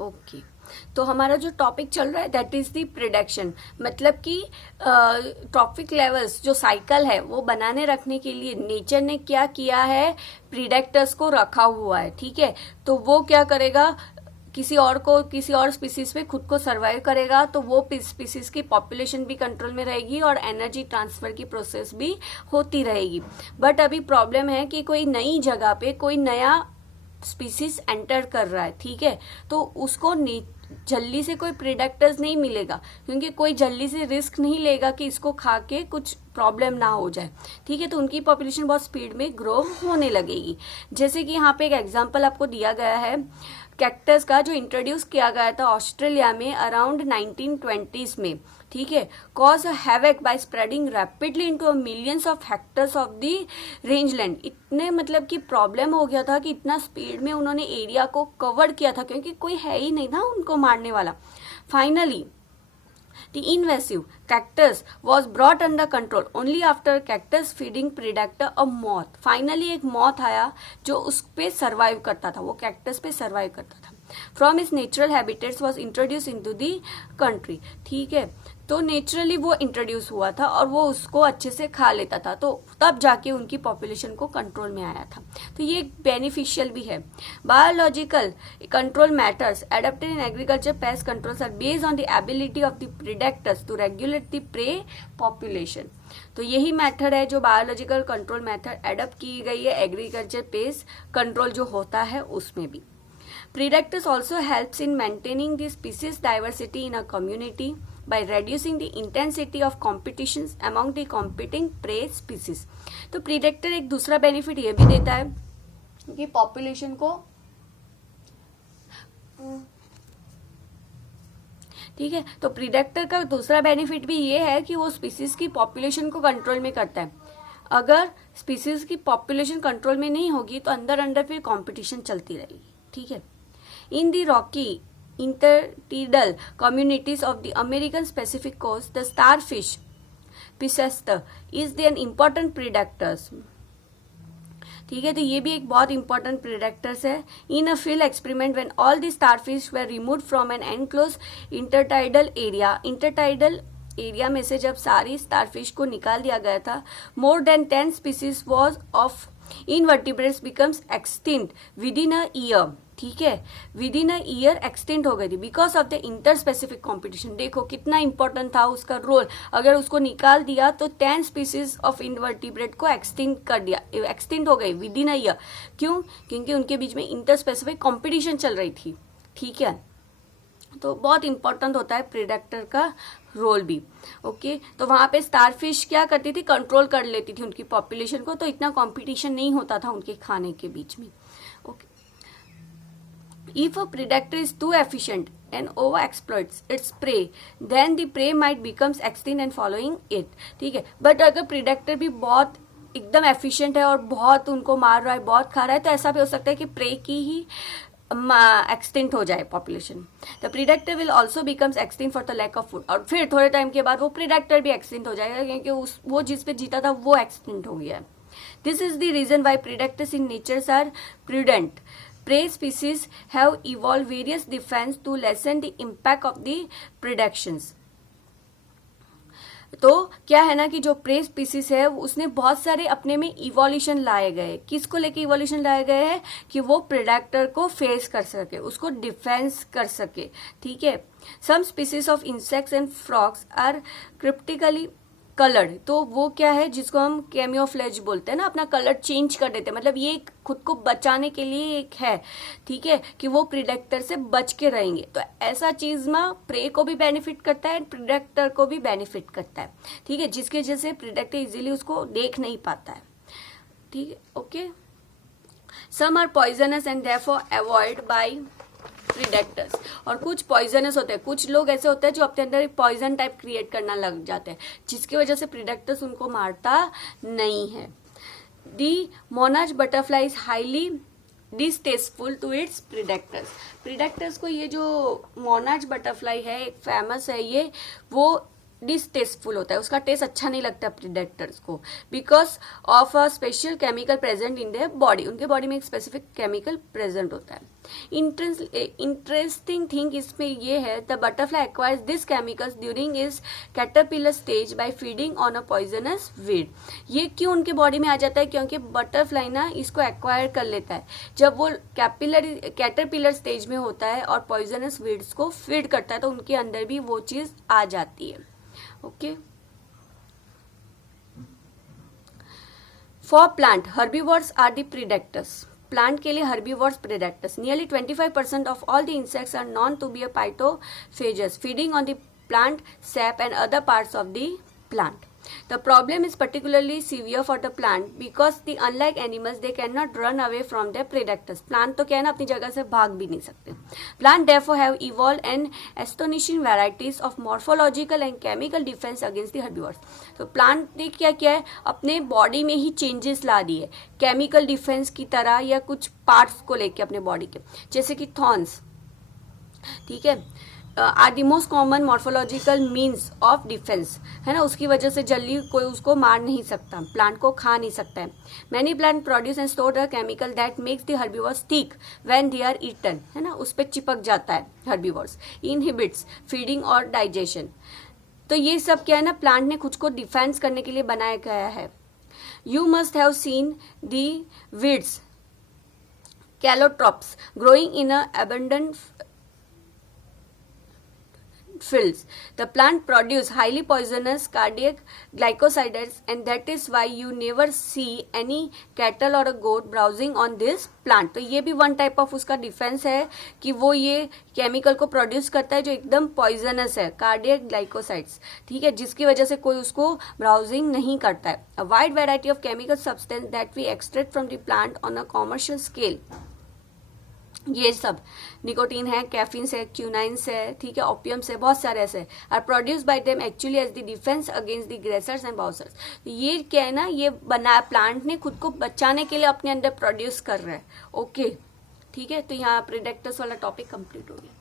Okay तो हमारा जो टॉपिक चल रहा है दैट इज द प्रिडिक्शन, मतलब कि ट्रॉपिक लेवल्स जो साइकिल है वो बनाने रखने के लिए नेचर ने क्या किया है, प्रिडेक्टर्स को रखा हुआ है। ठीक है, तो वो क्या करेगा, किसी और स्पीसीज पे खुद को सर्वाइव करेगा, तो वो स्पीसीज की पॉपुलेशन भी कंट्रोल में रहेगी और एनर्जी ट्रांसफर की प्रोसेस भी होती रहेगी। बट अभी प्रॉब्लम है कि कोई नई जगह पे कोई नया स्पीसीज एंटर कर रहा है। ठीक है, तो उसको जल्दी से कोई प्रिडेक्टर्स नहीं मिलेगा, क्योंकि कोई जल्दी से रिस्क नहीं लेगा कि इसको खा के कुछ प्रॉब्लम ना हो जाए। ठीक है, तो उनकी पॉपुलेशन बहुत स्पीड में ग्रो होने लगेगी। जैसे कि यहाँ पे एक एग्जांपल आपको दिया गया है कैक्टस का, जो इंट्रोड्यूस किया गया था ऑस्ट्रेलिया में अराउंड 1920s में। ठीक है, cause a havoc by spreading rapidly into millions of hectares of the rangeland. इतने मतलब कि प्रॉब्लम हो गया था कि इतना स्पीड में उन्होंने एरिया को कवर किया था, क्योंकि कोई है ही नहीं था उनको मारने वाला। Finally the invasive cactus was brought under control only after cactus feeding predator a moth। Finally एक मॉथ आया जो उस पे सर्वाइव करता था, वो कैक्टस पे सर्वाइव करता था। From its natural habitats was introduce into the country. ठीक है, तो नेचुरली वो इंट्रोड्यूस हुआ था और वो उसको अच्छे से खा लेता था, तो तब जाके उनकी पॉपुलेशन को कंट्रोल में आया था। तो ये बेनिफिशियल भी है। Biological control matters adapted in agriculture pest controls are based on the ability of the predators to regulate the prey population. तो यही मेथड है जो बायोलॉजिकल कंट्रोल मेथड एडप्ट की गई है एग्रीकल्चर पेस्ट कंट्रोल जो होता है उसमें भी। Predators also helps in maintaining the species diversity in a community by reducing the intensity of competitions among the competing prey species। तो predator एक दूसरा बेनिफिट ये भी देता है कि पॉपुलेशन को, ठीक है, तो प्रिडेक्टर का दूसरा बेनिफिट भी ये है कि वो स्पीसीज की पॉपुलेशन को कंट्रोल में करता है। अगर स्पीसीज की पॉपुलेशन कंट्रोल में नहीं होगी तो अंदर अंदर फिर कंपटीशन चलती रहेगी। ठीक है, in the rocky intertidal communities of the American Pacific coast, the starfish Pisester is the an important predators। ठीक है, तो ये भी एक बहुत इंपॉर्टेंट प्रिडेक्टर्स है। In a field experiment when all the starfish were removed from an enclose intertidal area में से जब सारी स्टारफिश को निकाल दिया गया था, more than 10 species was of invertebrates becomes extinct with in a year. ठीक है, with in a year extent हो गई थी because of the inter specific competition. देखो कितना इंपॉर्टेंट था उसका रोल। अगर उसको निकाल दिया तो 10 स्पीसीज ऑफ इनवर्टिब्रेट को एक्सटेंट कर दिया, एक्सटेंट हो गई विद इन अ ईयर। क्यों? क्योंकि उनके बीच में इंटर स्पेसिफिक कॉम्पिटिशन चल रही थी। ठीक है, तो बहुत इंपॉर्टेंट होता है प्रिडेक्टर का रोल भी। ओके, तो वहां पे स्टारफिश क्या करती थी, कंट्रोल कर लेती थी उनकी पॉपुलेशन को, तो इतना कंपटीशन नहीं होता था उनके खाने के बीच में। Okay, if a predator is too efficient and overexploits its prey, then the prey might becomes extinct and following it। ठीक है, बट अगर प्रिडेक्टर भी बहुत एकदम एफिशिएंट है और बहुत उनको मार रहा है, बहुत खा रहा है, तो ऐसा भी हो सकता है कि प्रे की ही एक्सटिंक्ट हो जाए population. The predator will also becomes extinct for the lack of food. और फिर थोड़े टाइम के बाद वो प्रिडेक्टर भी एक्सटिंक्ट हो जाएगा, क्योंकि वो जिस पे जीता था वो एक्सटिंक्ट हो गया है। This is the reason why predators in nature are prudent. Prey species have evolved various defense to lessen the impact of the predations। तो क्या है ना कि जो प्रे स्पीसीज है उसने बहुत सारे अपने में इवोल्यूशन लाए गए। किसको लेके इवोल्यूशन लाए गए हैं कि वो प्रेडेक्टर को फेस कर सके, उसको डिफेंस कर सके। ठीक है, some species of insects and frogs are cryptically coloured. तो वो क्या है जिसको हम कैमियोफ्लेज बोलते हैं ना, अपना कलर चेंज कर देते हैं, मतलब ये खुद को बचाने के लिए एक है। ठीक है, कि वो प्रिडेक्टर से बच के रहेंगे। तो ऐसा चीज में प्रे को भी बेनिफिट करता है, प्रिडेक्टर को भी बेनिफिट करता है। ठीक है, जिसके वजह से प्रिडेक्टर इजीली उसको देख नहीं पाता है। ठीक है, okay, some are poisonous and therefore avoid by predators. और कुछ पॉइजनस होते हैं, कुछ लोग ऐसे होते हैं जो अपने अंदर एक पॉइजन टाइप क्रिएट करना लग जाते हैं, जिसकी वजह से प्रिडेक्टर्स उनको मारता नहीं है। The monarch butterfly is highly distasteful to its predators. Predators को ये जो मोनाज बटरफ्लाई है एक फेमस है, ये वो डिसटेस्टफुल होता है, उसका टेस्ट अच्छा नहीं लगता प्रीडेटर्स को, because of a special chemical present in their body, उनके बॉडी में एक स्पेसिफिक केमिकल प्रेजेंट होता है। इंटरेस्टिंग थिंग इसमें ये है, the butterfly acquires this chemicals during is caterpillar stage by feeding on a poisonous weed. ये क्यों उनके बॉडी में आ जाता है, क्योंकि बटरफ्लाई ना इसको एक्वायर कर लेता है जब वो कैटरपिलर स्टेज में होता है और पॉइजनस वीड्स को फीड करता है, तो उनके अंदर भी वो चीज आ जाती है। Okay, for plant herbivores are the predators. Plant के लिए herbivores predators. Nearly 25% of all the insects are known to be a phytophagous feeding on the plant sap and other parts of the plant. The problem is particularly severe for the plant because the unlike animals they cannot run away from their predators. Plant तो क्या है ना, अपनी जगह से भाग भी नहीं सकते। Plant therefore have evolved an astonishing varieties of morphological and chemical defense against the herbivores. तो प्लांट ने क्या किया है, अपने बॉडी में ही चेंजेस ला दिए केमिकल डिफेंस की तरह, या कुछ पार्ट्स को लेके अपने बॉडी के, जैसे कि थॉर्न्स, ठीक है, are the most common morphological means of defence, है ना, उसकी वजह से जल्दी कोई उसको मार नहीं सकता, प्लांट को खा नहीं सकता है। Many plant produce and store the chemical that makes the herbivores thick when they are eaten, है ना, उस पर चिपक जाता है हर्बीवोर्स, इनहिबिट्स फीडिंग और डाइजेशन। तो ये सब क्या है ना, प्लांट ने खुद को डिफेंस करने के लिए बनाया गया है। You must have seen the weeds Calotropis growing in abundant fields. The plant produce highly poisonous cardiac glycosides and that is why you never see any cattle or a goat browsing on this plant. तो ये भी one type of उसका defence है कि वो ये chemical को produce करता है जो एकदम पॉइजनस है, कार्डियक ग्लाइकोसाइड्स, ठीक है, जिसकी वजह से कोई उसको ब्राउजिंग नहीं करता है। A wide variety of chemical substance that we extract from the plant on a commercial scale, ये सब निकोटीन है, कैफीन्स है, क्यूनाइन्स है, ठीक है, ओपियम्स है, बहुत सारे ऐसे are produce by them actually as the defence against the grazers and browsers. ये क्या है ना, ये बना प्लांट ने खुद को बचाने के लिए अपने अंदर प्रोड्यूस कर रहा है। ओके, ठीक है, तो यहाँ प्रीडेक्टर्स वाला टॉपिक कंप्लीट हो गया।